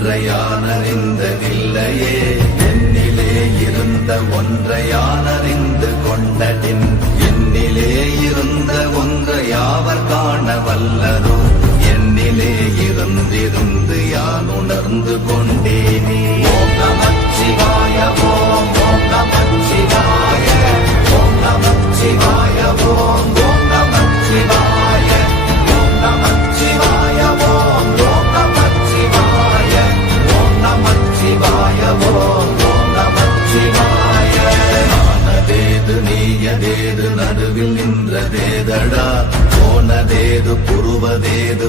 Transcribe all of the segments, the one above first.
ஒன்றையானறிந்ததில்லையே. என்னிலே இருந்த ஒன்றையானறிந்து தேது நடுவில் நின்றதேதடா போனதேது புருவதேது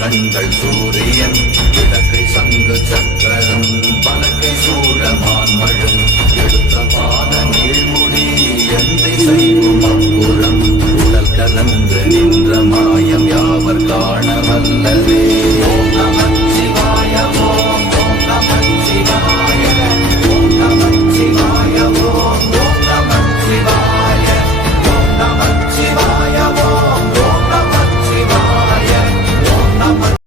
கண்கள் சூரியன் இடக்கை சங்கு சக்கரம் பலக்கை சூழமான் மழும். எழுத்தம்